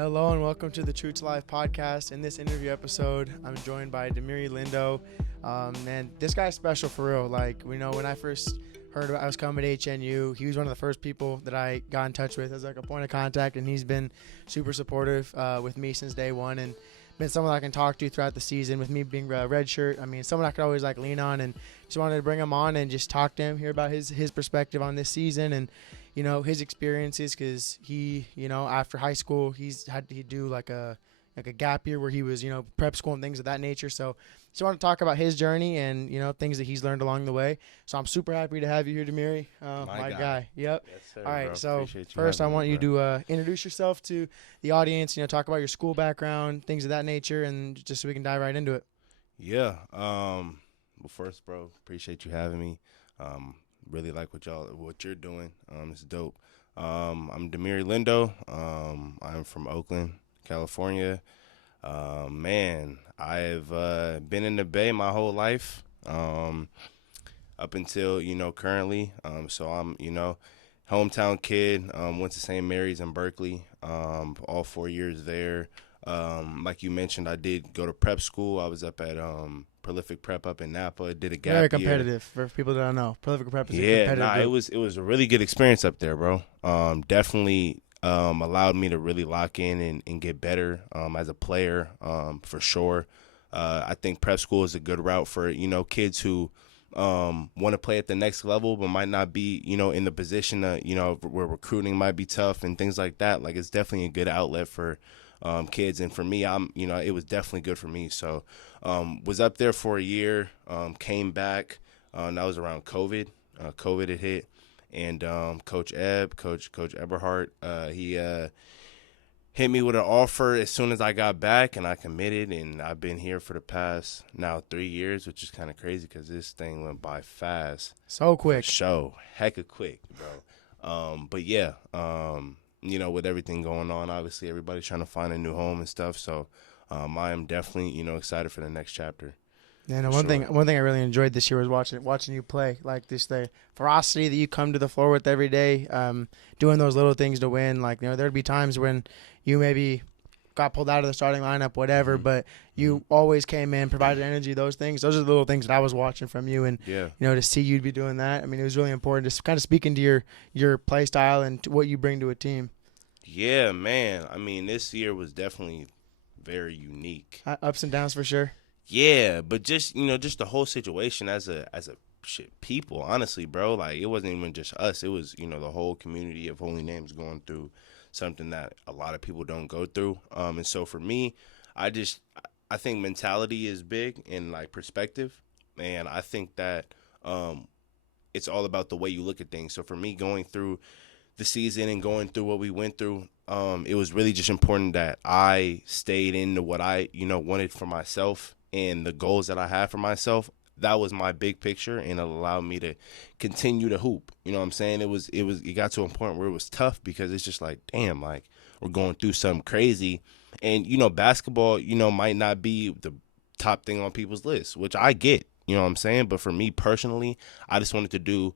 Hello and welcome to the True to Life podcast. In this interview episode, I'm joined by Damiri Lindo. And this guy's special for real. Like, we know when I first heard I was coming to HNU, he was one of the first people that I got in touch with as like a point of contact, and he's been super supportive with me since day one and been someone I can talk to throughout the season. With me being a red shirt, I mean, someone I could always like lean on, and just wanted to bring him on and just talk to him, hear about his perspective on this season and his experiences, because he, after high school, he's had to do like a gap year where he was, prep school and things of that nature. So just want to talk about his journey and, things that he's learned along the way. So I'm super happy to have you here, Damiri. My guy. Yep. Yes, sir, all right. bro. So Appreciate you first I having want me, you bro. to introduce yourself to the audience, talk about your school background, things of that nature, and just so we can dive right into it. Yeah. Well, first, bro, appreciate you having me. Really like what you're doing. It's dope. I'm Damiri Lindo. I'm from Oakland, California. Man, I've been in the Bay my whole life. Up until currently. So I'm hometown kid. Went to St. Mary's in Berkeley. All 4 years there. Like you mentioned, I did go to prep school. I was up at Prolific Prep up in Napa. Did a gap Very year. competitive for people that don't know. Prolific Prep is a Yeah, competitive group. it was a really good experience up there, bro. Definitely allowed me to really lock in and get better as a player, for sure. I think prep school is a good route for kids who want to play at the next level but might not be in the position where recruiting might be tough and things like that. Like, it's definitely a good outlet for kids, and for me, it was definitely good for me. So was up there for a year, came back, and that was around COVID. COVID had hit, and Coach Eberhardt, he hit me with an offer as soon as I got back, and I committed, and I've been here for the past now 3 years, which is kind of crazy because this thing went by fast. So quick. Hecka quick, bro. But yeah, with everything going on, obviously everybody's trying to find a new home and stuff. So I am definitely, excited for the next chapter. And one thing I really enjoyed this year was watching you play. Like, the ferocity that you come to the floor with every day, doing those little things to win. Like, there'd be times when you maybe got pulled out of the starting lineup, whatever, but you always came in, provided energy, those things. Those are the little things that I was watching from you, and to see you'd be doing that. I mean, it was really important, just kind of speaking to your play style and to what you bring to a team. Yeah, man. I mean, this year was definitely very unique. Ups and downs for sure. Yeah, but just just the whole situation as a people, honestly, bro. Like, it wasn't even just us. It was the whole community of Holy Names going through something that a lot of people don't go through. And so for me, I think mentality is big, and like perspective, and I think that it's all about the way you look at things. So for me, going through the season and going through what we went through, it was really just important that I stayed into what I wanted for myself and the goals that I had for myself. That was my big picture, and it allowed me to continue to hoop. You know what I'm saying? It got to a point where it was tough because it's just like, damn, like, we're going through something crazy. And, basketball, might not be the top thing on people's list, which I get, you know what I'm saying? But for me personally, I just wanted to do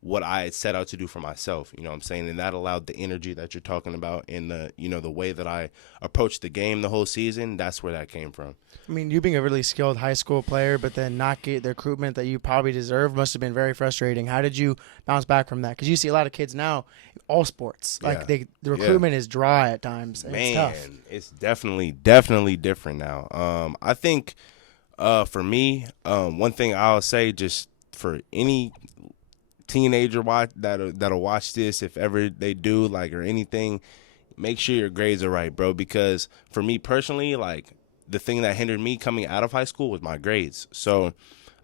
what I had set out to do for myself, you know what I'm saying? And that allowed the energy that you're talking about, and the way that I approached the game the whole season. That's where that came from. I mean, you being a really skilled high school player, but then not get the recruitment that you probably deserve must have been very frustrating. How did you bounce back from that? Because you see a lot of kids now, all sports, like the recruitment is dry at times. And Man, it's tough. It's definitely different now. I think for me, one thing I'll say, just for any teenager that'll watch this, if ever they do, like, or anything, make sure your grades are right, bro. Because for me personally, like, the thing that hindered me coming out of high school was my grades. So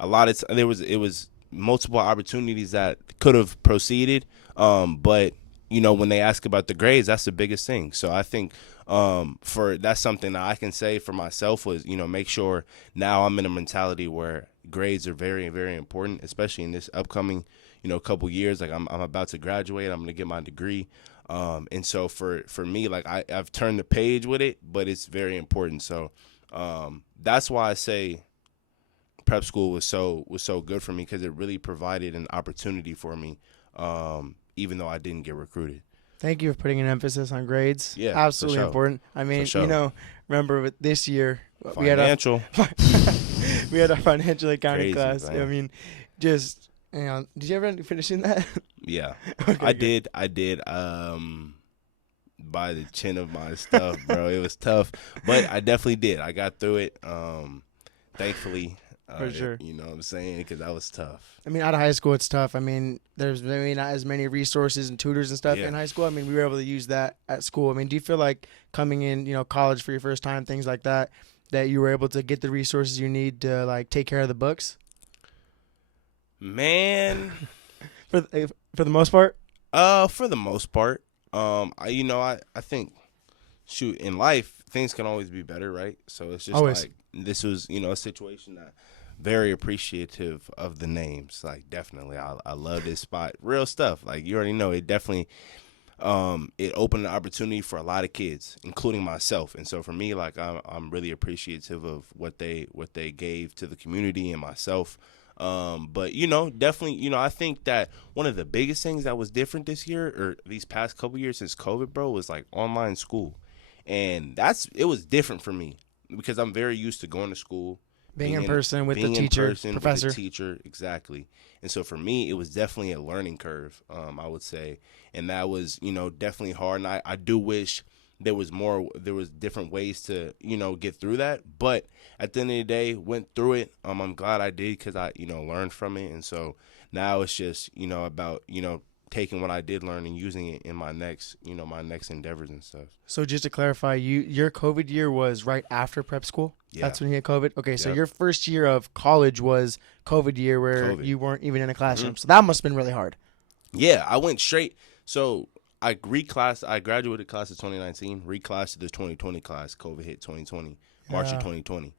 it was multiple opportunities that could have proceeded, but when they ask about the grades, that's the biggest thing. So I think that's something that I can say for myself was, make sure now I'm in a mentality where grades are very, very important, especially in this upcoming couple years. Like, I'm about to graduate. I'm going to get my degree. And so for me, like, I've turned the page with it, but it's very important. So that's why I say prep school was so good for me, because it really provided an opportunity for me, even though I didn't get recruited. Thank you for putting an emphasis on grades. Yeah, Absolutely for sure. important. I mean, For sure. remember this year Financial. we had our financial accounting Crazy, class. man. I mean, just did you ever end up finishing that? Yeah. Okay, I good. did. By the chin of my stuff, bro. It was tough, but I definitely did. I got through it. Thankfully, For sure. You know what I'm saying? Because that was tough. I mean, out of high school, it's tough. I mean, there's maybe not as many resources and tutors and stuff Yeah. in high school. I mean, we were able to use that at school. I mean, do you feel like coming in, college for your first time, things like that, that you were able to get the resources you need to like take care of the books Man, for the most part? for the most part, I think, shoot, in life things can always be better, right? So it's just Always. like this was, a situation that very appreciative of the names. Like definitely, I love this spot. Real stuff. Like you already know, it definitely it opened an opportunity for a lot of kids, including myself. And so for me, like I'm really appreciative of what they gave to the community and myself. But definitely, I think that one of the biggest things that was different this year or these past couple years since COVID, bro, was like online school. And it was different for me because I'm very used to going to school, Being in person with the teacher, professor. with the teacher, exactly. And so for me, it was definitely a learning curve, I would say. And that was, definitely hard. And I do wish there was different ways to, get through that. But at the end of the day, went through it. I'm glad I did because I, learned from it. And so now it's just, about, taking what I did learn and using it in my next endeavors and stuff. So just to clarify, your COVID year was right after prep school? Yeah. That's when you had COVID? Okay, so Yep. your first year of college was COVID year where COVID. you weren't even in a classroom. Mm-hmm. So that must have been really hard. Yeah, I went straight. So I reclassed. I graduated class of 2019, reclassed to the 2020 class. COVID hit 2020, March of Yeah. 2020.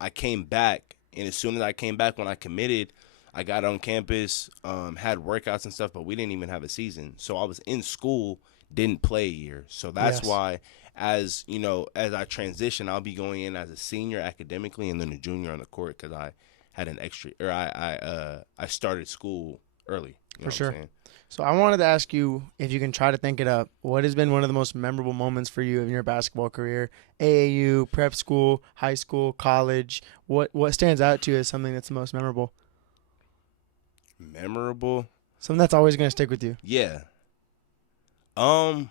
I came back, and as soon as I came back, when I committed, I got on campus, had workouts and stuff, but we didn't even have a season. So I was in school, didn't play a year. So that's Yes. why, as I transition, I'll be going in as a senior academically and then a junior on the court because I had an extra, or I started school early. You know For sure. What I'm saying? So I wanted to ask you, if you can try to think it up, what has been one of the most memorable moments for you in your basketball career? AAU, prep school, high school, college. What stands out to you as something that's the most memorable? Memorable? Something that's always going to stick with you. Yeah. On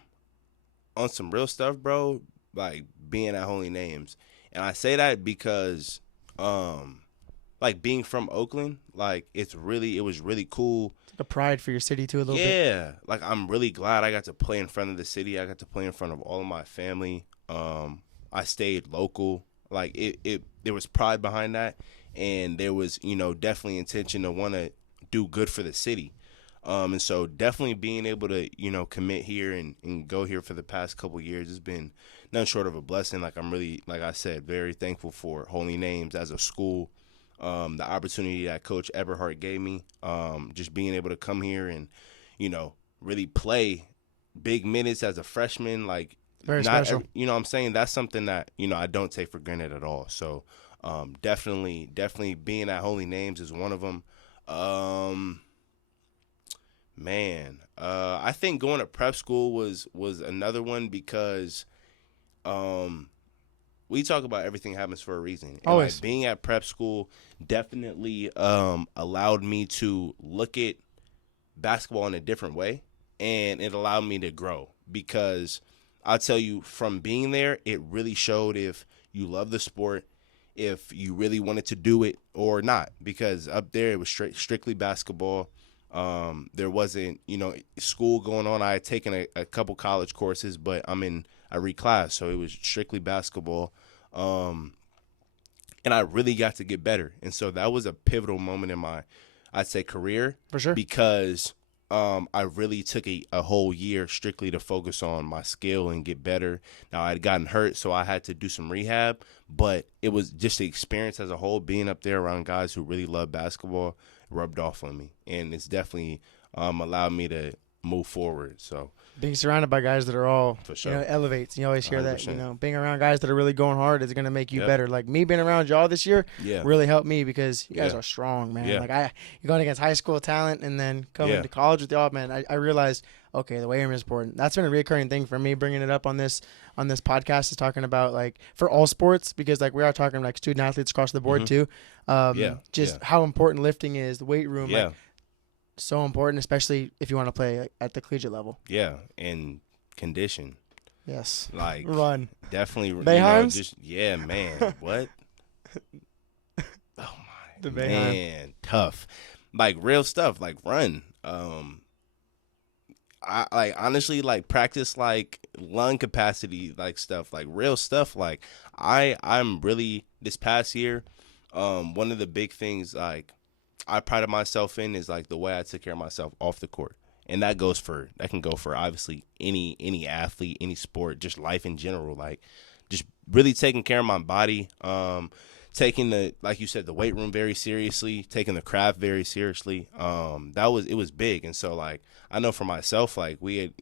some real stuff, bro, like being at Holy Names. And I say that because like being from Oakland, like it was really cool. It's like a pride for your city too a little bit. Yeah. Like I'm really glad I got to play in front of the city. I got to play in front of all of my family. I stayed local. Like there was pride behind that, and there was, definitely intention to want to do good for the city. And so definitely being able to, commit here and go here for the past couple of years has been none short of a blessing. Like I'm really, like I said, very thankful for Holy Names as a school. The opportunity that Coach Eberhardt gave me, just being able to come here and, really play big minutes as a freshman, like Very special. you know what I'm saying? That's something that, I don't take for granted at all. So definitely being at Holy Names is one of them. I think going to prep school was another one because we talk about everything happens for a reason. And Always. like being at prep school definitely allowed me to look at basketball in a different way, and it allowed me to grow because I'll tell you, from being there, it really showed if you love the sport, if you really wanted to do it or not, because up there it was strictly basketball. There wasn't, school going on. I had taken a couple college courses, but I reclassed, so it was strictly basketball. And I really got to get better. And so that was a pivotal moment in my, I'd say, career. For sure. Because I really took a whole year strictly to focus on my skill and get better. Now, I had gotten hurt, so I had to do some rehab, but it was just the experience as a whole, being up there around guys who really love basketball, rubbed off on me. And it's definitely allowed me to, move forward. So being surrounded by guys that are all, for sure, elevates. You always hear 100%. that, being around guys that are really going hard is going to make you Yep. better. Like me being around y'all this year Yeah. really helped me because you guys Yeah. are strong, man. Yeah. Like you're going against high school talent and then coming Yeah. to college with y'all, man. I realized, okay, the weight room is important. That's been a recurring thing for me bringing it up on this podcast is talking about like for all sports because like we are talking like student athletes across the board too. Just how important lifting is, the weight room. Yeah. Like, so important, especially if you want to play at the collegiate level. Yeah. And condition. Yes. Like run. Definitely. Bayheims? Yeah, man. What? Oh my The man. Tough. Like real stuff. Like run. I like honestly like practice like lung capacity like stuff like real stuff like I'm really this past year one of the big things like I prided myself in is like the way I took care of myself off the court, and that can go for obviously any athlete, any sport, just life in general, like just really taking care of my body, taking the, like you said, the weight room very seriously, taking the craft very seriously. It was big. And so like, I know for myself, like we had,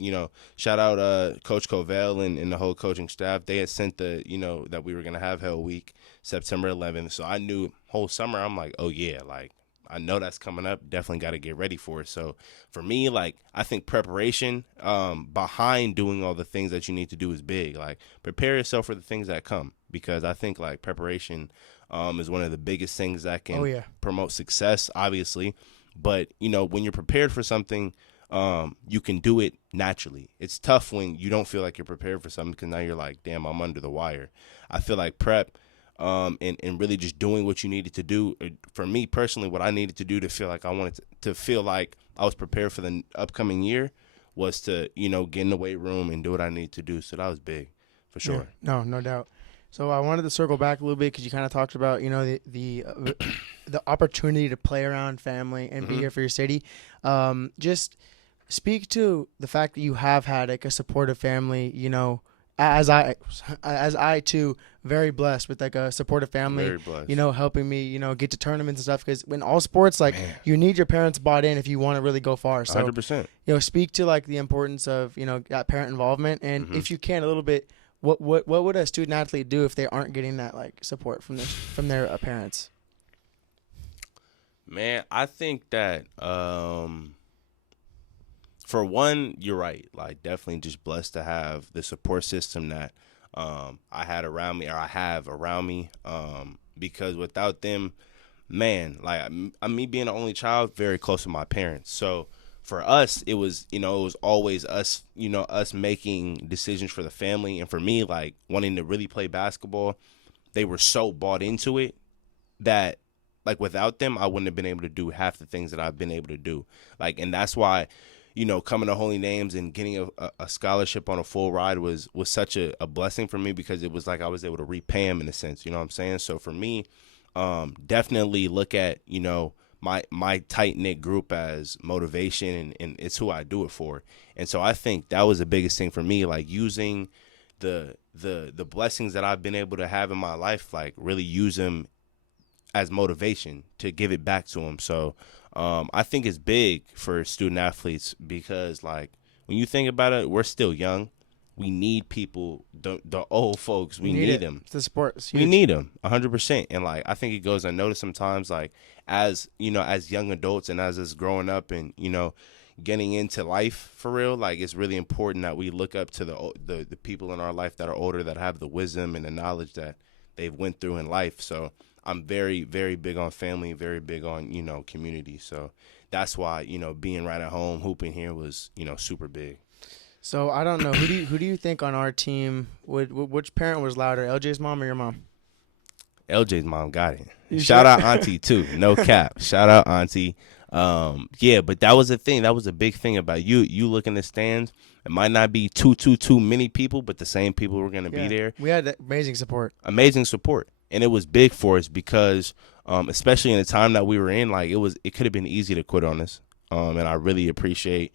shout out, Coach Covell and the whole coaching staff. They had sent the, that we were going to have Hell Week September 11th. So I knew whole summer, I'm like, oh yeah, like I know that's coming up. Definitely got to get ready for it. So for me, like, I think preparation behind doing all the things that you need to do is big. Like, prepare yourself for the things that come, because I think, like, preparation is one of the biggest things that can promote success, obviously. But, when you're prepared for something, you can do it naturally. It's tough when you don't feel like you're prepared for something because now you're like, damn, I'm under the wire. I feel like prep and really just doing what you needed to do. For me personally, what I needed to do to feel like I wanted to feel like I was prepared for the upcoming year was to, get in the weight room and do what I needed to do. So that was big, for sure. Yeah, no doubt. So I wanted to circle back a little bit because you kind of talked about, the opportunity to play around family and be here for your city. Just speak to the fact that you have had like a supportive family, as I too, very blessed with like a supportive family, Very blessed. helping me, get to tournaments and stuff. Because in all sports, like you need your parents bought in if you want to really go far. So 100%. Speak to like the importance of, that parent involvement. And if you can a little bit, what would a student athlete do if they aren't getting that like support from their parents? Man, I think that, for one, you're right. Like, definitely just blessed to have the support system that I had around me, or I have around me. Because without them, man, like me being the only child, very close to my parents. So for us, it was, it was always us, us making decisions for the family. And for me, like wanting to really play basketball, they were so bought into it that, like, without them, I wouldn't have been able to do half the things that I've been able to do. Like, and that's why, coming to Holy Names and getting a scholarship on a full ride was such a blessing for me, because it was like I was able to repay him in a sense, you know what I'm saying? So for me, definitely look at, my tight-knit group as motivation, and it's who I do it for. And so I think that was the biggest thing for me, like using the blessings that I've been able to have in my life, like really use them as motivation to give it back to them. So I think it's big for student athletes, because like when you think about it, we're still young. We need people, the old folks. We need them. The sport. We need them 100%. And like, I think it goes unnoticed sometimes, like as young adults and as us growing up and, getting into life for real, like it's really important that we look up to the people in our life that are older, that have the wisdom and the knowledge that they've went through in life. So I'm very, very big on family, very big on, community. So that's why, being right at home, hooping here was, super big. So I don't know. Who do you think on our team which parent was louder, LJ's mom or your mom? LJ's mom got it. Shout out Auntie too. No cap. Shout out Auntie. Yeah, but that was the thing. That was a big thing about you. You look in the stands. It might not be too many people, but the same people were going to be there. We had amazing support. Amazing support. And it was big for us because, especially in the time that we were in, like it could have been easy to quit on us. And I really appreciate,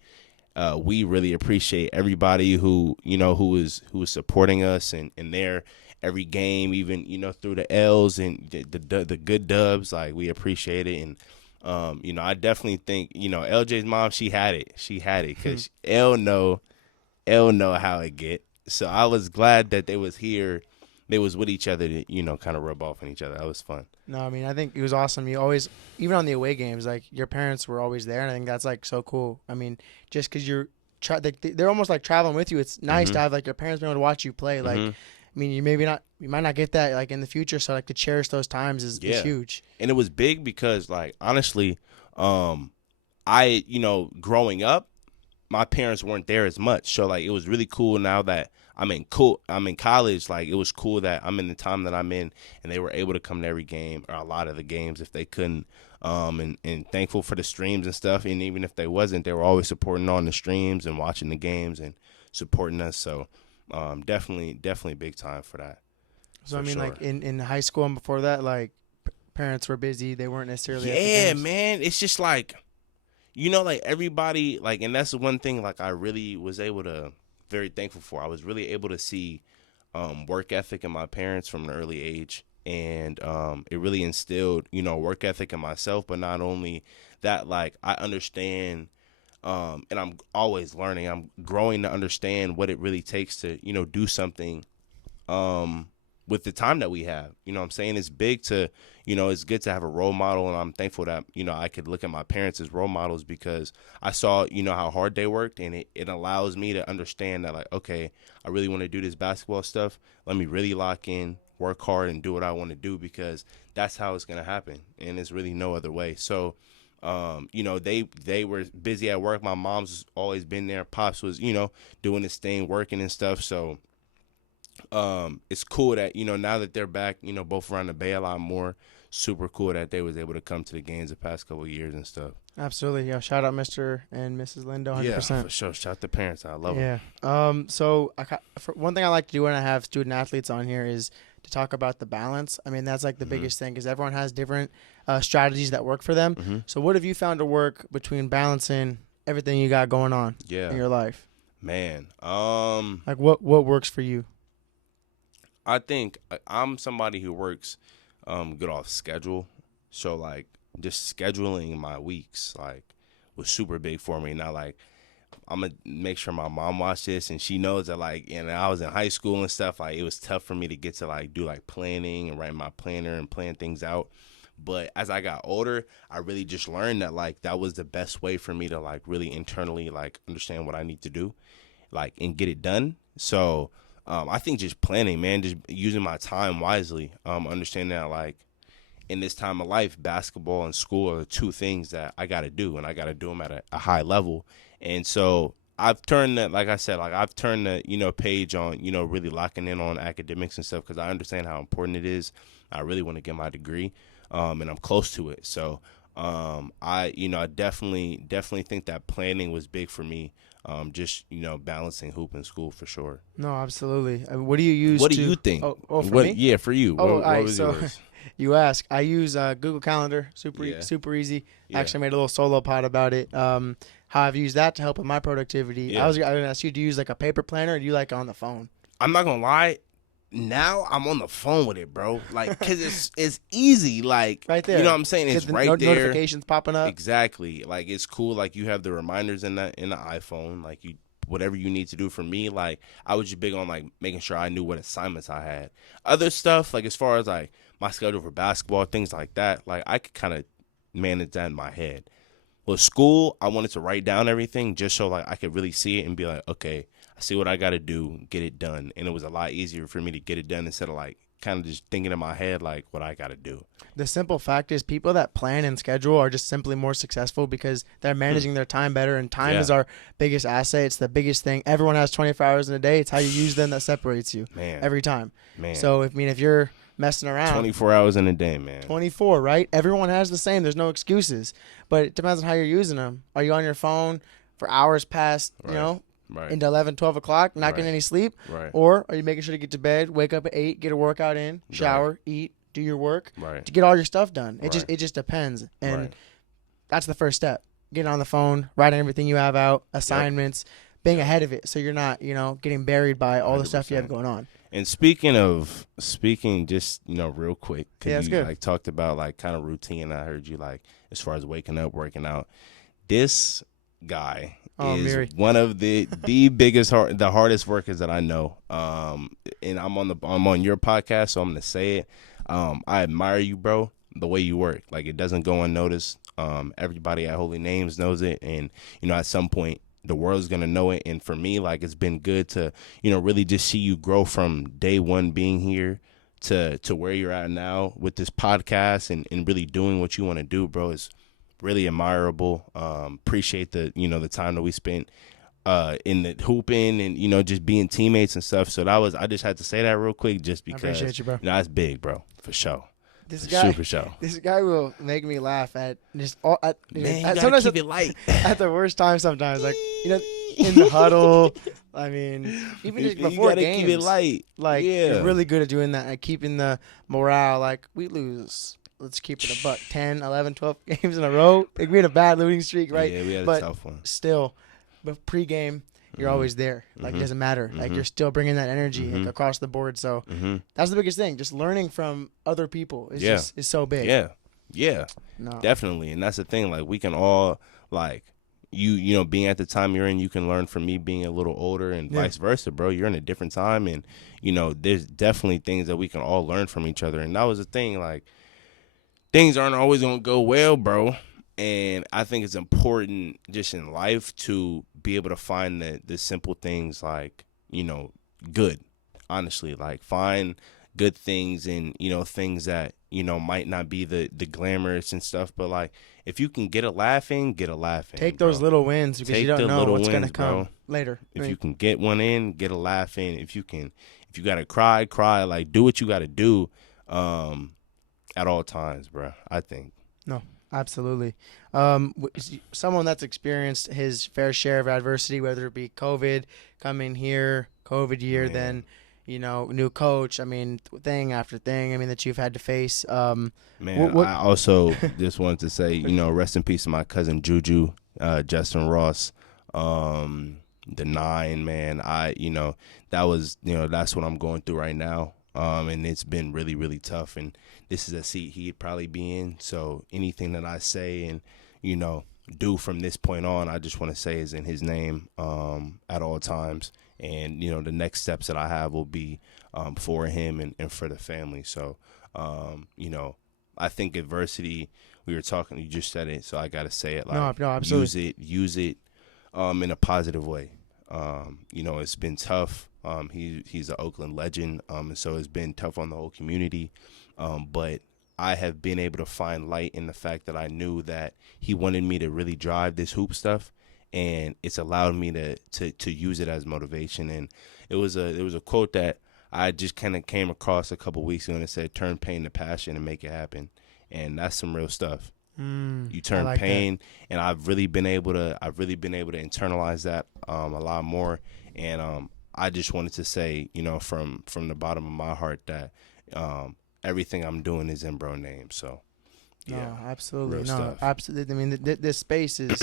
we really appreciate everybody who was supporting us and their every game, even, through the L's and the good dubs. Like, we appreciate it. And You know, I definitely think, you know, LJ's mom, she had it because L know how it get. So I was glad that they was here. They was with each other to, you know, kind of rub off on each other. That was fun. No, I mean, I think it was awesome. You always, even on the away games, like your parents were always there, and I think that's like so cool. I mean, just because they're almost like traveling with you. It's nice to have like your parents being able to watch you play. Like, I mean, you might not get that like in the future. So like to cherish those times is huge. And it was big because like honestly, I, you know, growing up, my parents weren't there as much. So like it was really cool now that I'm in college. Like it was cool that I'm in the time that I'm in, and they were able to come to every game or a lot of the games if they couldn't. And thankful for the streams and stuff. And even if they wasn't, they were always supporting on the streams and watching the games and supporting us. So definitely big time for that. So I mean, like in high school and before that, like parents were busy. They weren't necessarily. Yeah, man. It's just like, you know, like everybody, like, and that's the one thing, like, I really was able to, very thankful for. I was really able to see work ethic in my parents from an early age. And it really instilled, you know, work ethic in myself. But not only that, like, I understand, and I'm always learning. I'm growing to understand what it really takes to, you know, do something with the time that we have. You know what I'm saying? It's big to, you know, it's good to have a role model, and I'm thankful that, you know, I could look at my parents as role models because I saw, you know, how hard they worked, and it allows me to understand that, like, okay, I really want to do this basketball stuff. Let me really lock in, work hard, and do what I want to do because that's how it's going to happen, and there's really no other way. So, you know, they were busy at work. My mom's always been there. Pops was, you know, doing his thing, working and stuff, so it's cool that, you know, now that they're back, you know, both around the Bay a lot more, super cool that they was able to come to the games the past couple of years and stuff. Absolutely. Yeah. Shout out Mr. and Mrs. Lindo. 100%. Yeah, for sure. Shout out the parents. I love them. Yeah. So for one thing I like to do when I have student athletes on here is to talk about the balance. I mean, that's like the biggest thing because everyone has different strategies that work for them. So what have you found to work between balancing everything you got going on in your life? Man. Like what works for you? I think I'm somebody who works good off schedule. So, like, just scheduling my weeks, like, was super big for me. Now, like, I'm going to make sure my mom watched this, and she knows that, like, and I was in high school and stuff, like, it was tough for me to get to, like, do, like, planning and write my planner and plan things out. But as I got older, I really just learned that, like, that was the best way for me to, like, really internally, like, understand what I need to do, like, and get it done. So, I think just planning, man, just using my time wisely, understanding that, like, in this time of life, basketball and school are the two things that I got to do, and I got to do them at a high level. And so I've turned the, like I said, like, I've turned the, you know, page on, you know, really locking in on academics and stuff because I understand how important it is. I really want to get my degree, and I'm close to it. So I definitely think that planning was big for me. Just, you know, balancing hoop and school for sure. No, absolutely. What do you use? What do you think? For me? Yeah, for you. Oh, what was yours? You ask. I use Google Calendar. Super easy. Yeah. Actually made a little solo pod about it. How I've used that to help with my productivity. Yeah. I was going to ask you, do you use like a paper planner or do you like on the phone? I'm not going to lie. Now I'm on the phone with it, bro. Like, because it's easy. Like, right there. You know what I'm saying? It's right there. Notifications popping up. Exactly. Like, it's cool. Like, you have the reminders in the iPhone. Like, you whatever you need to do. For me, like, I was just big on, like, making sure I knew what assignments I had. Other stuff, like, as far as, like, my schedule for basketball, things like that, like, I could kind of manage that in my head. With school, I wanted to write down everything just so, like, I could really see it and be like, okay, I see what I got to do, get it done. And it was a lot easier for me to get it done instead of, like, kind of just thinking in my head, like, what I got to do. The simple fact is people that plan and schedule are just simply more successful because they're managing their time better, and time is our biggest asset. It's the biggest thing. Everyone has 24 hours in a day. It's how you use them that separates you every time. Man. So, if you're messing around 24 hours in a day, man. 24, right? Everyone has the same. There's no excuses. But it depends on how you're using them. Are you on your phone for hours past, into 11, 12 o'clock, not getting any sleep? Right. Or are you making sure to get to bed, wake up at 8, get a workout in, shower, eat, do your work to get all your stuff done? It just depends. And that's the first step. Getting on the phone, writing everything you have out, assignments, being ahead of it, so you're not, getting buried by all the stuff you have 100%. going on. And speaking just, real quick, because you good. like talked about like kind of routine. I heard you like as far as waking up, working out. This guy is Miri. one of the biggest, the hardest workers that I know. And I'm on your podcast, so I'm gonna say it. I admire you, bro. The way you work, like it doesn't go unnoticed. Everybody at Holy Names knows it, and at some point the world's gonna know it. And for me, like it's been good to really just see you grow from day one being here to where you're at now with this podcast and really doing what you want to do, bro. Is really admirable. Appreciate the the time that we spent in the hooping and just being teammates and stuff. So I just had to say that real quick, just because I appreciate you, bro. That's big, bro, for sure. This For guy, super show. This guy will make me laugh at just all. Man, you sometimes gotta keep it light. At the worst time. Sometimes, like in the huddle. I mean, even just before you gotta games, keep it light. like Yeah. you're really good at doing that, like keeping the morale. Like we lose, let's keep it a buck. 10, 11, 12 games in a row. Like we had a bad losing streak, right? Yeah, we had but a tough one. Still, but pregame, you're always there. Like it doesn't matter. Like you're still bringing that energy like, across the board. So that's the biggest thing. Just learning from other people is so big. Yeah, No. definitely. And that's the thing. Like we can all like you being at the time you're in, you can learn from me being a little older and vice versa, bro. You're in a different time, and there's definitely things that we can all learn from each other. And that was the thing. Like things aren't always gonna go well, bro. And I think it's important just in life to be able to find the simple things like, good, honestly, like find good things and, things that, might not be the glamorous and stuff. But like, if you can get a laugh in, Take those little wins because you don't know what's going to come later. If you can get one in, get a laugh in. If you got to cry, like do what you got to do at all times, bro, I think. No. Absolutely. Someone that's experienced his fair share of adversity, whether it be COVID, coming here, COVID year, then, new coach. I mean, thing after thing, that you've had to face. I also just wanted to say, rest in peace to my cousin JuJu, Justin Ross, the 9, man. That was, that's what I'm going through right now. And it's been really, really tough. And this is a seat he'd probably be in. So anything that I say and, do from this point on, I just want to say is in his name at all times. And, the next steps that I have will be for him and for the family. So, I think adversity, we were talking, you just said it, so I got to say it. Like, no, absolutely. Use it in a positive way. It's been tough. He's an Oakland legend, and so it's been tough on the whole community. But I have been able to find light in the fact that I knew that he wanted me to really drive this hoop stuff, and it's allowed me to use it as motivation. And there was a quote that I just kind of came across a couple weeks ago, and it said, "Turn pain to passion and make it happen." And that's some real stuff. You turn like pain, and I've really been able to internalize that a lot more. And I just wanted to say, from the bottom of my heart that everything I'm doing is in bro name. So, yeah, no, absolutely, stuff. absolutely. This space is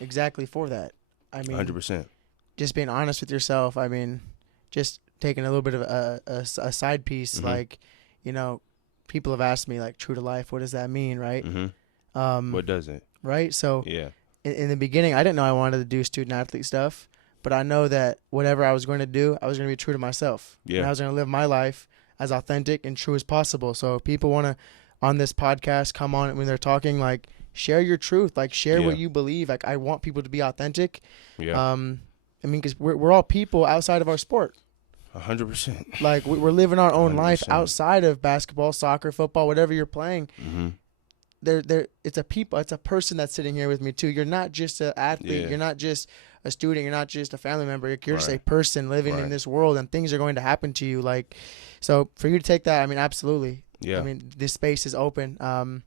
exactly for that. 100%. Just being honest with yourself. Just taking a little bit of a side piece, like, people have asked me like, true to life, what does that mean, right? What does it? Right. So Yeah. In the beginning, I didn't know I wanted to do student athlete stuff. But I know that whatever I was going to do, I was going to be true to myself. Yeah. And I was going to live my life as authentic and true as possible. So if people want to, on this podcast, come on when they're talking, like, share your truth. Like, share what you believe. Like, I want people to be authentic. Yeah. Because we're all people outside of our sport. 100%. Like, we're living our own 100%. life outside of basketball, soccer, football, whatever you're playing. It's a person that's sitting here with me too. You're not just an athlete. Yeah. You're not just a student. You're not just a family member. You're just a person living in this world, and things are going to happen to you. Like, so for you to take that, Yeah. absolutely. This space is open. I'm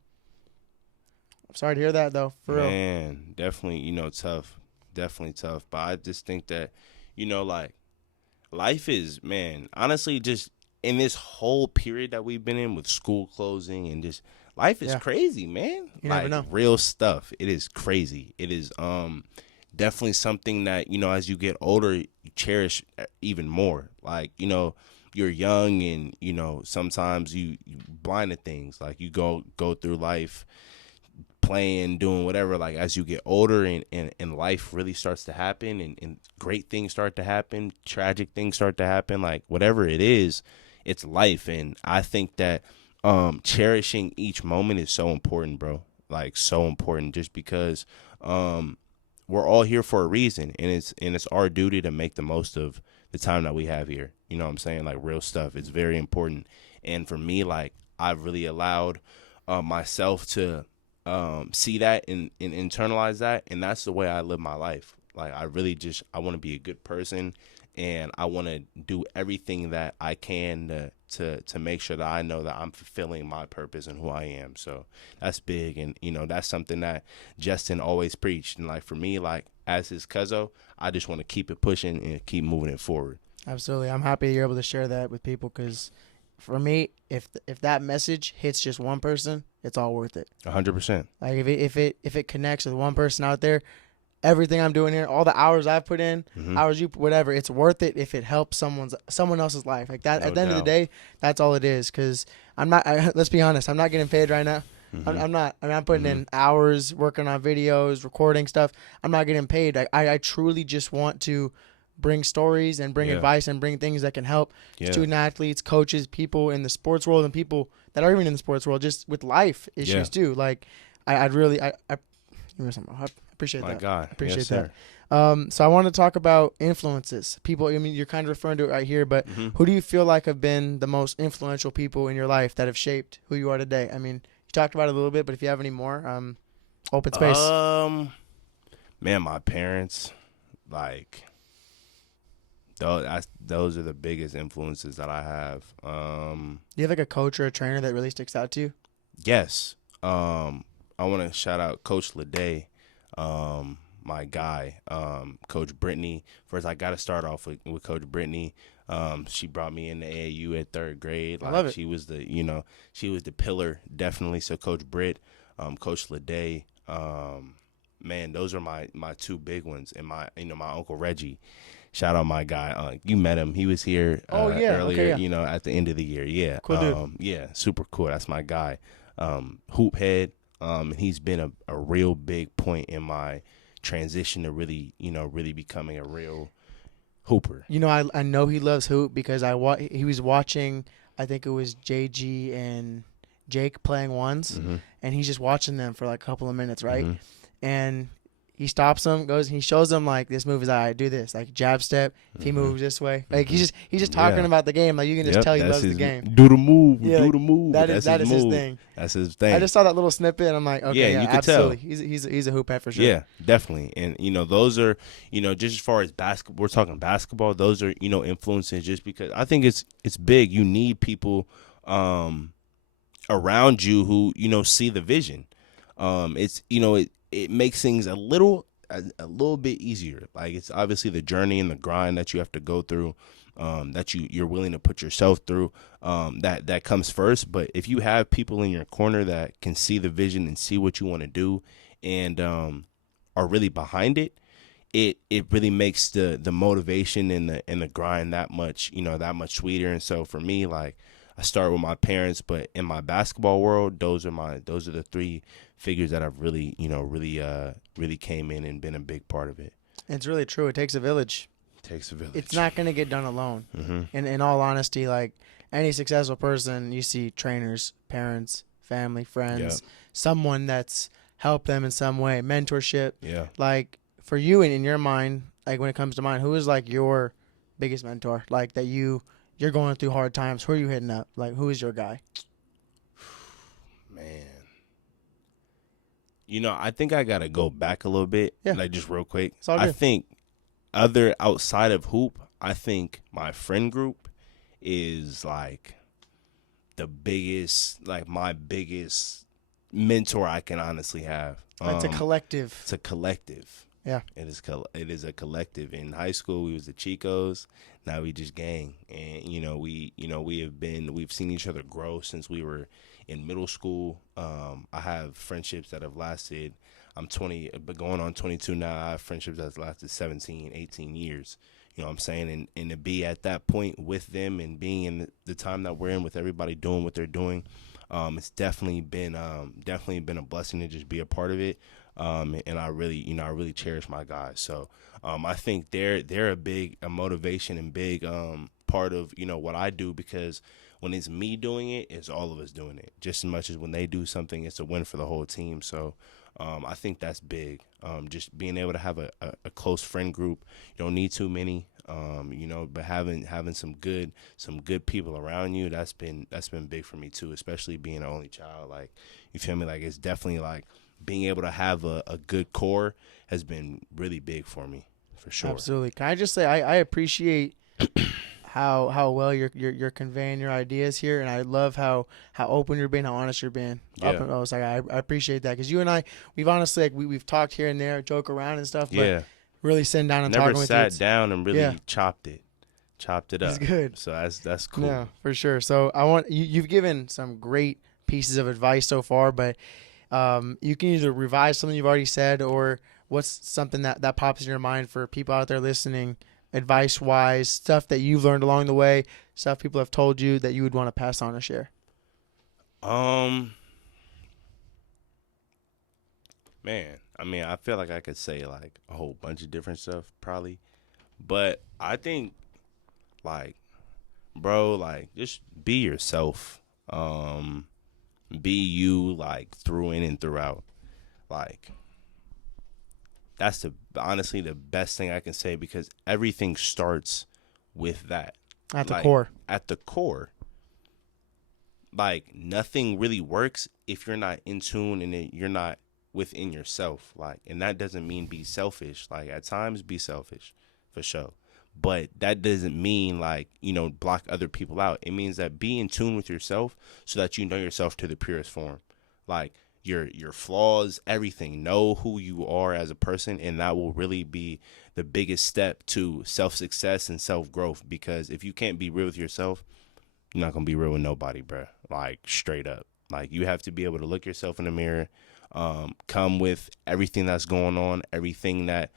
sorry to hear that though. For real. Man, definitely, tough. Definitely tough. But I just think that, like, life is, man, honestly, just in this whole period that we've been in with school closing and just life is crazy, man. You like never know. Real stuff. It is crazy. It is definitely something that, as you get older, you cherish even more. Like, you're young and, sometimes you blind to things. Like, you go through life playing, doing whatever. Like, as you get older and life really starts to happen and great things start to happen, tragic things start to happen, like whatever it is, it's life. And I think that cherishing each moment is so important, bro. Like, so important, just because we're all here for a reason, and it's our duty to make the most of the time that we have here. You know what I'm saying? Like, real stuff. It's very important. And for me, like, I've really allowed myself to see that and internalize that, and that's the way I live my life. Like, I want to be a good person, and I want to do everything that I can to make sure that I know that I'm fulfilling my purpose and who I am. So that's big, and that's something that Justin always preached. And like, for me, like, as his cuzzo, I just want to keep it pushing and keep moving it forward. Absolutely. I'm happy you're able to share that with people, because for me, if that message hits just one person, it's all worth it. 100%. Like, if it connects with one person out there, everything I'm doing here, all the hours I've put in, whatever, it's worth it if it helps someone else's life. Like that, No at the end of the doubt. day, that's all it is. Because let's be honest, I'm not getting paid right now. I'm not. I mean, I'm putting in hours working on videos, recording stuff. I'm not getting paid. I truly just want to bring stories and bring advice and bring things that can help student athletes, coaches, people in the sports world, and people that are even in the sports world, just with life issues too. Like, I'd really, give me something. I appreciate My that. God. I appreciate Yes, that. sir. So I want to talk about influences. People, I mean, you're kind of referring to it right here, but who do you feel like have been the most influential people in your life that have shaped who you are today? I mean, you talked about it a little bit, but if you have any more, open space. Man, my parents, like, those are the biggest influences that I have. Do you have like a coach or a trainer that really sticks out to you? Yes. I want to shout out Coach Leday, my guy, Coach Brittany. First, I got to start off with Coach Brittany. She brought me into AAU at third grade. Like, I love it. She was the pillar, definitely. So Coach Britt, Coach Leday, man, those are my two big ones. And my Uncle Reggie. Shout out my guy. You met him. He was here earlier, okay, yeah. at the end of the year. Yeah. Cool dude. Yeah, super cool. That's my guy. Hoop head. He's been a real big point in my transition to really becoming a real hooper. I know he loves hoop because he was watching, I think it was JG and Jake playing ones, and he's just watching them for like a couple of minutes, right? And he stops them, goes, and he shows them, like, this move is do this, like jab step. If he moves this way, like he's just talking about the game. Like, you can just tell he loves the game. Do the move, Yeah, do the move. That is his thing. That's his thing. I just saw that little snippet, and I'm like, okay, Yeah, you could absolutely. tell. He's a hoop head for sure. Yeah, definitely. And those are, just as far as basketball, we're talking basketball. Those are influences, just because I think it's big. You need people around you who see the vision. It's it makes things a little bit easier. Like, it's obviously the journey and the grind that you have to go through, that you're willing to put yourself through, that comes first. But if you have people in your corner that can see the vision and see what you want to do, and are really behind it, it really makes the motivation and the grind that much sweeter. And so for me, like, I start with my parents, but in my basketball world, those are the three figures that I've really really came in and been a big part of it. It's really true. It takes a village. It's not going to get done alone. And in all honesty, like, any successful person, you see trainers, parents, family, friends, someone that's helped them in some way, mentorship. Yeah. Like, for you, in your mind, like, when it comes to mine, who is like your biggest mentor? Like, that you're going through hard times. Who are you hitting up? Like, who is your guy? Man. I think I got to go back a little bit. Yeah. Like, just real quick. It's all good. I think outside of hoop, I think my friend group is, like, the biggest, like, my biggest mentor I can honestly have. It's a collective. It's a collective. Yeah. It is a collective. In high school, we was the Chicos. Now we just gang. And, we've seen each other grow since we were in middle school. I have friendships that have lasted, I'm 20, but going on 22 now. I have friendships that's lasted 17, 18 years. You know what I'm saying? And to be at that point with them and being in the time that we're in with everybody doing what they're doing, it's definitely been a blessing to just be a part of it. And I really cherish my guys. So I think they're a motivation and big part of, what I do, because when it's me doing it, it's all of us doing it. Just as much as when they do something, it's a win for the whole team. So I think that's big. Just being able to have a close friend group. You don't need too many, but having some good people around you, that's been big for me too, especially being an only child. Like, you feel me? Like, it's definitely like being able to have a good core has been really big for me, for sure. Absolutely. Can I just say I appreciate how well you're conveying your ideas here, and I love how open you're being, how honest you're being. Yeah. I was like, I appreciate that, because you and I, we've honestly, like, we've talked here and there, joke around and stuff, but really sitting down and talking with you. Never sat down and really chopped it up. It's good. So that's cool. Yeah, for sure. So I want you've given some great pieces of advice so far, but you can either revise something you've already said, or what's something that pops in your mind for people out there listening, advice-wise, stuff that you've learned along the way, stuff people have told you that you would want to pass on or share. Man, I mean, I feel like I could say like a whole bunch of different stuff probably, but I think, like, bro, like, just be yourself. Be you, like, through in and throughout. Like, that's honestly the best thing I can say, because everything starts with that. At the core. At the core. Like, nothing really works if you're not in tune and you're not within yourself. Like, and that doesn't mean be selfish. Like, at times be selfish, for sure. But that doesn't mean, like, block other people out. It means that be in tune with yourself so that you know yourself to the purest form. Like, your flaws, everything. Know who you are as a person, and that will really be the biggest step to self-success and self-growth. Because if you can't be real with yourself, you're not going to be real with nobody, bro. Like, straight up. Like, you have to be able to look yourself in the mirror, come with everything that's going on, everything that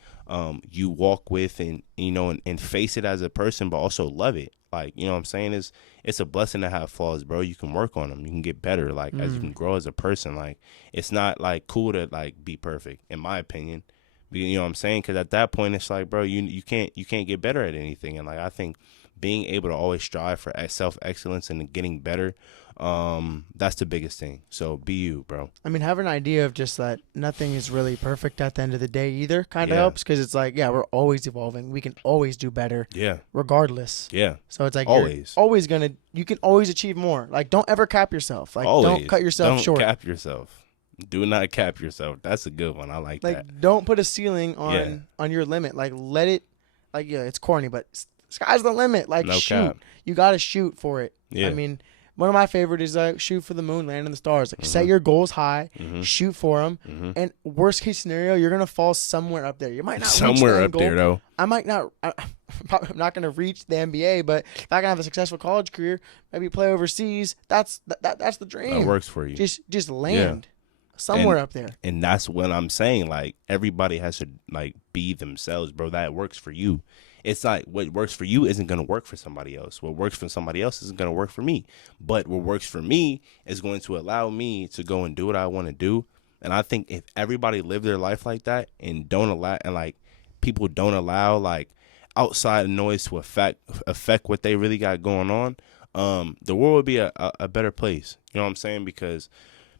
you walk with, and and face it as a person, but also love it. Like, you know what I'm saying? It's a blessing to have flaws, bro. You can work on them. You can get better, like, as you can grow as a person. Like, it's not, like, cool to, like, be perfect, in my opinion. You know what I'm saying? Because at that point, it's like, bro, you can't get better at anything. And, like, I think being able to always strive for self-excellence and getting better, that's the biggest thing. So be you, bro. I mean, have an idea of just that nothing is really perfect at the end of the day either kind of helps, because it's like, we're always evolving. We can always do better. Yeah. Regardless. Yeah. So it's like always. You're always you can always achieve more. Like, don't ever cap yourself. Like, don't cut yourself short. Don't cap yourself. Do not cap yourself. That's a good one. I like that. Like, don't put a ceiling on your limit. Like, let it, like, it's corny, but sky's the limit. Like, no shoot. cap. You got to shoot for it. Yeah. I mean, one of my favorite is shoot for the moon, land in the stars. Like, set your goals high, shoot for them, and worst case scenario, you're gonna fall somewhere up there. You might not somewhere reach up there though. I might not. I'm not gonna reach the NBA, but if I can have a successful college career, maybe play overseas. That's the dream. That works for you. Just land somewhere up there. And that's what I'm saying. Like, everybody has to, like, be themselves, bro. That works for you. It's like what works for you isn't going to work for somebody else. What works for somebody else isn't going to work for me. But what works for me is going to allow me to go and do what I want to do. And I think if everybody lived their life like that and like, people don't allow, like, outside noise to affect what they really got going on, the world would be a better place. You know what I'm saying? Because,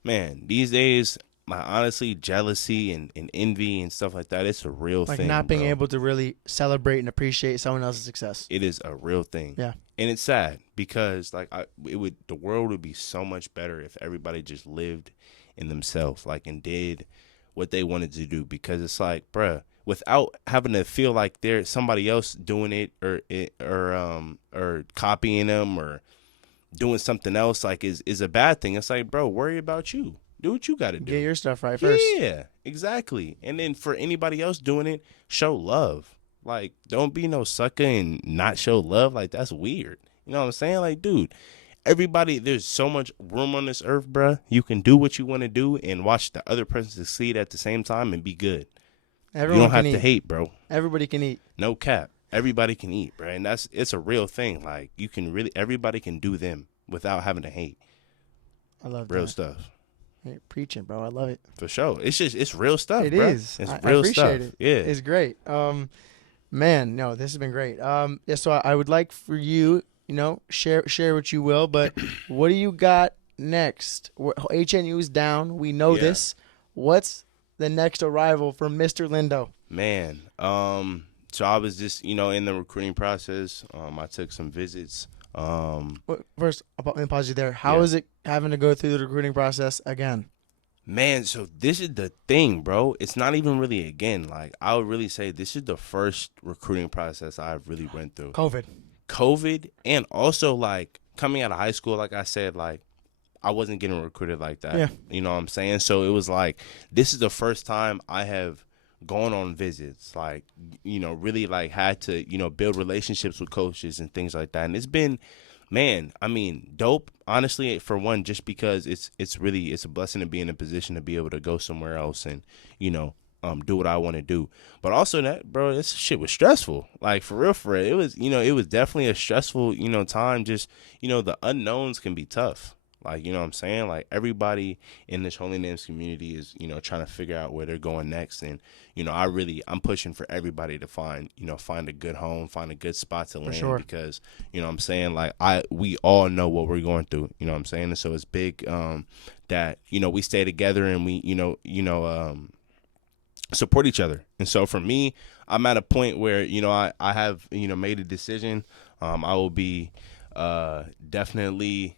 man, these days, like, honestly, jealousy and envy and stuff like that, it's a real thing. Like, not being bro. able to really celebrate and appreciate someone else's success. It is a real thing. Yeah. And it's sad because, like, the world would be so much better if everybody just lived in themselves, like, and did what they wanted to do. Because it's like, bruh, without having to feel like there's somebody else doing it or copying them or doing something else, like, is a bad thing. It's like, bro, worry about you. Do what you got to do. Get your stuff right first. Yeah, exactly. And then for anybody else doing it, show love. Like, don't be no sucker and not show love. Like, that's weird. You know what I'm saying? Like, dude, everybody, there's so much room on this earth, bruh. You can do what you want to do and watch the other person succeed at the same time and be good. Everyone you don't have can to eat. hate, bro. Everybody can eat. No cap. Everybody can eat, bro. And it's a real thing. Like, you can really, everybody can do them without having to hate. I love real that. stuff. Hey, preaching, bro. I love it. For sure. It's real stuff, It bro. is. It's I real appreciate stuff. it. Yeah. It's great. Man, no, this has been great. Yeah, so I would like for you, share what you will, but what do you got next? HNU's down. We know this. What's the next arrival for Mr. Lindo? Man, so I was just, in the recruiting process. I took some visits. First, let me pause you there. How is it having to go through the recruiting process again? Man, so this is the thing, bro. It's not even really again. Like, I would really say this is the first recruiting process I've really went through. COVID, and also, like, coming out of high school, like I said, like, I wasn't getting recruited like that. Yeah. You know what I'm saying? So it was like, this is the first time I have gone on visits, like, really, like, had to, build relationships with coaches and things like that. And it's been, man, I mean, dope, honestly, for one, just because it's a blessing to be in a position to be able to go somewhere else and, do what I want to do. But also that, bro, this shit was stressful. Like, for real, it was, it was definitely a stressful, time. Just, the unknowns can be tough. Like, you know what I'm saying? Like, everybody in this Holy Names community is, trying to figure out where they're going next. And, I'm pushing for everybody to find a good home, find a good spot to land. Sure. Because, what I'm saying? Like, we all know what we're going through, you know what I'm saying? And so it's big that, we stay together and we, support each other. And so for me, I'm at a point where, I have, made a decision. I will be definitely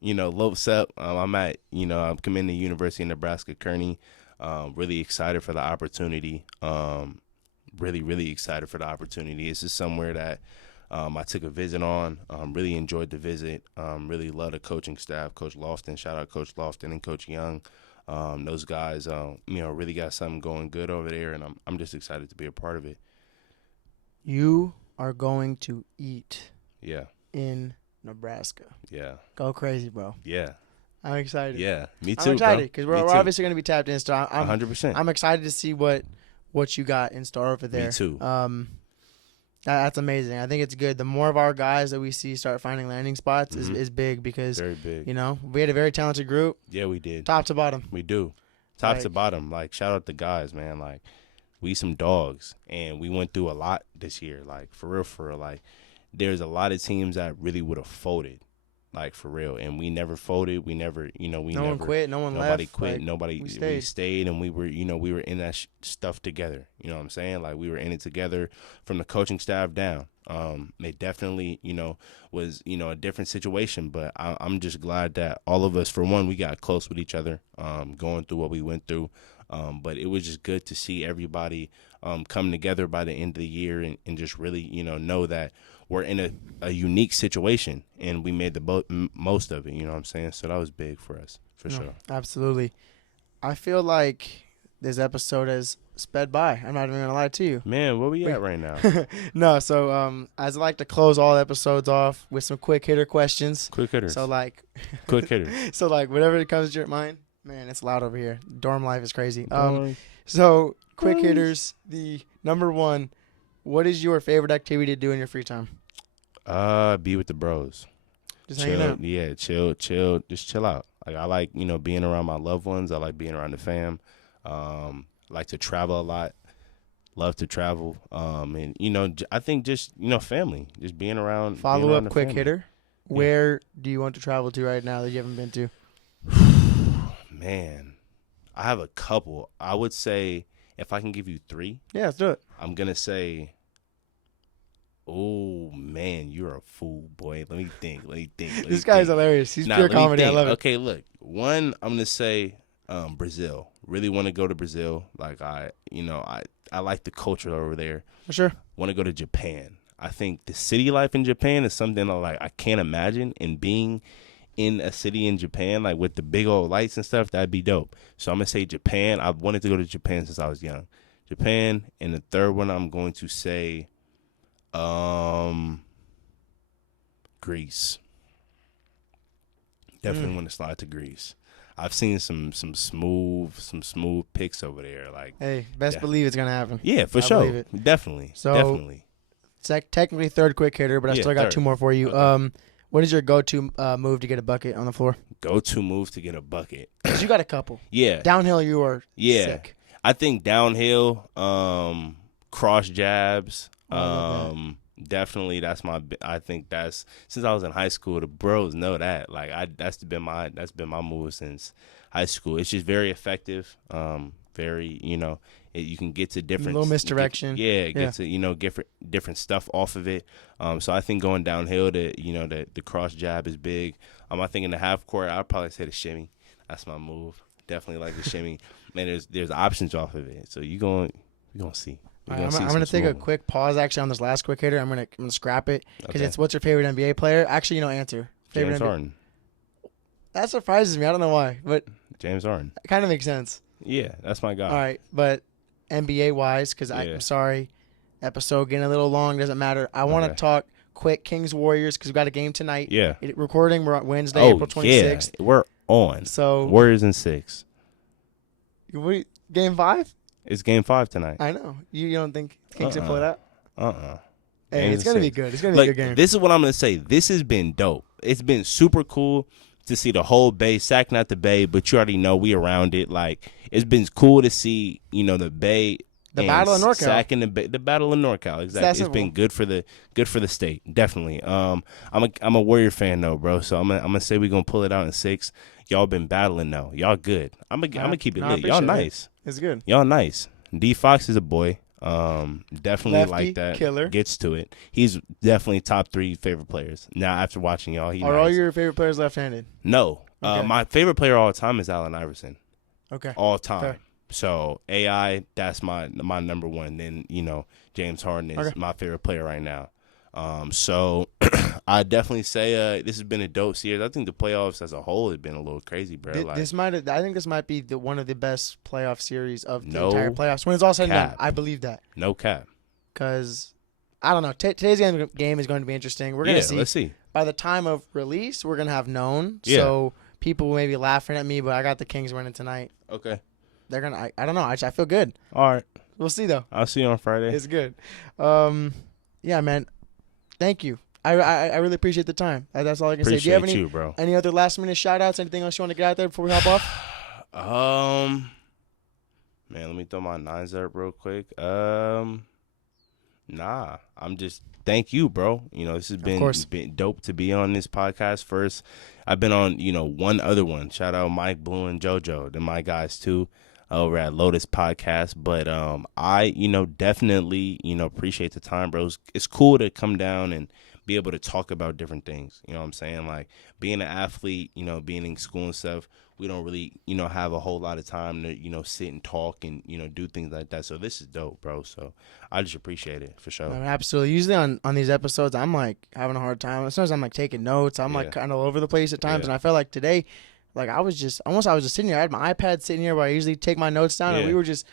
Lopes up. I'm at, I'm committing to University of Nebraska Kearney. Really excited for the opportunity. Really excited for the opportunity. This is somewhere that I took a visit on. Really enjoyed the visit. Really love the coaching staff. Coach Lofton, shout out Coach Lofton and Coach Young. Those guys, really got something going good over there, and I'm just excited to be a part of it. You are going to eat. Yeah. In Nebraska. Yeah. Go crazy, bro. Yeah. I'm excited. Yeah, me too. I'm excited because we're obviously going to be tapped in. So 100%. I'm excited to see what you got in store over there. Me too. That's amazing. I think it's good. The more of our guys that we see start finding landing spots is big because, very big. We had a very talented group. Yeah, we did. Top to bottom. We do. Top to bottom. Like, shout out the guys, man. Like, we some dogs, and we went through a lot this year. Like, for real. Like, there's a lot of teams that really would have folded. Like, for real. And we never folded. We never, No one quit. No one left. Nobody quit. Like, nobody. We stayed, and we were, we were in that stuff together. You know what I'm saying? Like, we were in it together from the coaching staff down. It definitely, was, a different situation. But I'm just glad that all of us, for one, we got close with each other, going through what we went through. But it was just good to see everybody come together by the end of the year and just really, know that we're in a unique situation, and we made the most of it, you know what I'm saying? So that was big for us, for sure. Absolutely. I feel like this episode has sped by. I'm not even going to lie to you. Man, where we at right now? No, so as I like to close all episodes off with some quick hitter questions. Quick hitters. So, like. Quick hitters. So, like, whatever comes to your mind. Man, it's loud over here. Dorm life is crazy. So, quick hitters. The number one, what is your favorite activity to do in your free time? Be with the bros. Just hanging out. Yeah, chill. Just chill out. Like, I like, being around my loved ones. I like being around the fam. Like to travel a lot. Love to travel. And, I think just, family. Just being around. Follow up quick hitter. Where do you want to travel to right now that you haven't been to? Man, I have a couple. I would say if I can give you 3. Yeah, let's do it. I'm going to say, oh, man, you're a fool, boy. Let me think. This guy's hilarious. He's pure comedy. I love it. Okay, look. One, I'm going to say Brazil. Really want to go to Brazil. Like, I like the culture over there. For sure. Want to go to Japan. I think the city life in Japan is something I can't imagine, and being in a city in Japan, like with the big old lights and stuff, that'd be dope. So I'm going to say Japan. I've wanted to go to Japan since I was young. Japan. And the third one, I'm going to say Greece. Definitely want to slide to Greece. I've seen some smooth picks over there. Like, hey, best believe it's gonna happen. Yeah, for sure. Definitely. So, definitely. It's technically third quick hitter, but I still got 2 more for you. Okay. What is your go-to move to get a bucket on the floor? Go-to move to get a bucket. 'Cause you got a couple. Yeah. Downhill, you are sick. I think downhill, cross jabs. Definitely, I think that's since I was in high school. The bros know that. Like, that's been my move since high school. It's just very effective. Very, you can get to different. A little misdirection. Get to different stuff off of it. So I think going downhill, the cross jab is big. I think in the half court, I'd probably say the shimmy. That's my move. Definitely like the shimmy. Man, there's options off of it. So you're going to see. I'm going to take a quick pause, actually, on this last quick hitter. I'm going to scrap it because it's what's your favorite NBA player? Actually, answer. James Harden. That surprises me. I don't know why, but James Harden. It kind of makes sense. Yeah, that's my guy. All right, but NBA-wise, because I'm sorry, episode getting a little long, doesn't matter. I want to talk quick Kings-Warriors because we got a game tonight. Yeah. Recording, we're on Wednesday, April 26th. Yeah, we're on. So Warriors in 6. Game 5? It's game 5 tonight. I know. You don't think Kings can pull it out? Hey, Game it's going to be good. It's going to be a good game. This is what I'm going to say. This has been dope. It's been super cool to see the whole Bay, Sac not the Bay, but you already know we around it. Like, it's been cool to see, the Bay. The Battle of NorCal. Sac and the Battle of NorCal. Exactly. It's been good for the state. Definitely. I'm a Warrior fan though, bro. So I'm gonna say we're gonna pull it out in 6. Y'all been battling though. Y'all good. I'm gonna keep it lit. Y'all nice. It's good. Y'all nice. D Fox is a boy. Definitely Lefty, like that. Killer. Gets to it. He's definitely top 3 favorite players. Now after watching y'all, Are all your favorite players left-handed? No. Okay. My favorite player all the time is Allen Iverson. Okay. All time. Fair. So AI, that's my number one. Then James Harden is my favorite player right now. So I definitely say this has been a dope series. I think the playoffs as a whole have been a little crazy, bro. I think this might be one of the best playoff series of the entire playoffs. When it's all said and done, I believe that. No cap. Because I don't know. Today's game is going to be interesting. We're gonna see. Let's see. By the time of release, we're gonna have known. Yeah. So people may be laughing at me, but I got the Kings winning tonight. Okay. They're gonna. I don't know. I feel good. All right. We'll see though. I'll see you on Friday. It's good. Yeah, man. Thank you. I really appreciate the time. That's all I can say. Do you have any other last minute shout outs? Anything else you want to get out there before we hop off? Man, let me throw my 9s up real quick. Nah, I'm just thank you, bro. This has been dope to be on this podcast. First, I've been on, one other one. Shout out Mike, Blue, and JoJo. They're my guys too over at Lotus Podcast. But I, definitely, appreciate the time, bros. It's cool to come down and be able to talk about different things. You know what I'm saying? Like being an athlete, being in school and stuff, we don't really, have a whole lot of time to, sit and talk and, do things like that. So this is dope, bro. So I just appreciate it for sure. No, absolutely. Usually on these episodes, I'm like having a hard time. Sometimes I'm like taking notes. I'm like kind of all over the place at times. And I felt like today, like I was just sitting here. I had my iPad sitting here where I usually take my notes down and we were just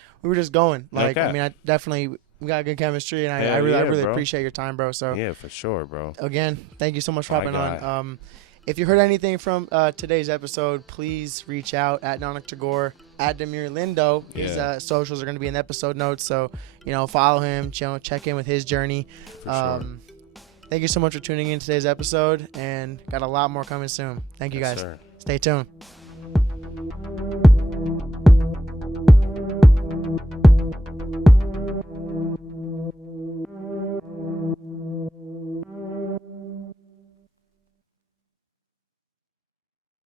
going. Like, I mean, we got good chemistry, and I really appreciate your time, bro. So yeah, for sure, bro. Again, thank you so much for hopping on. If you heard anything from today's episode, please reach out at Nanik Tagore, at Damiri Lindo. His socials are going to be in the episode notes, so follow him, check in with his journey. For sure. Thank you so much for tuning in today's episode, and got a lot more coming soon. Thank you guys. Sir. Stay tuned.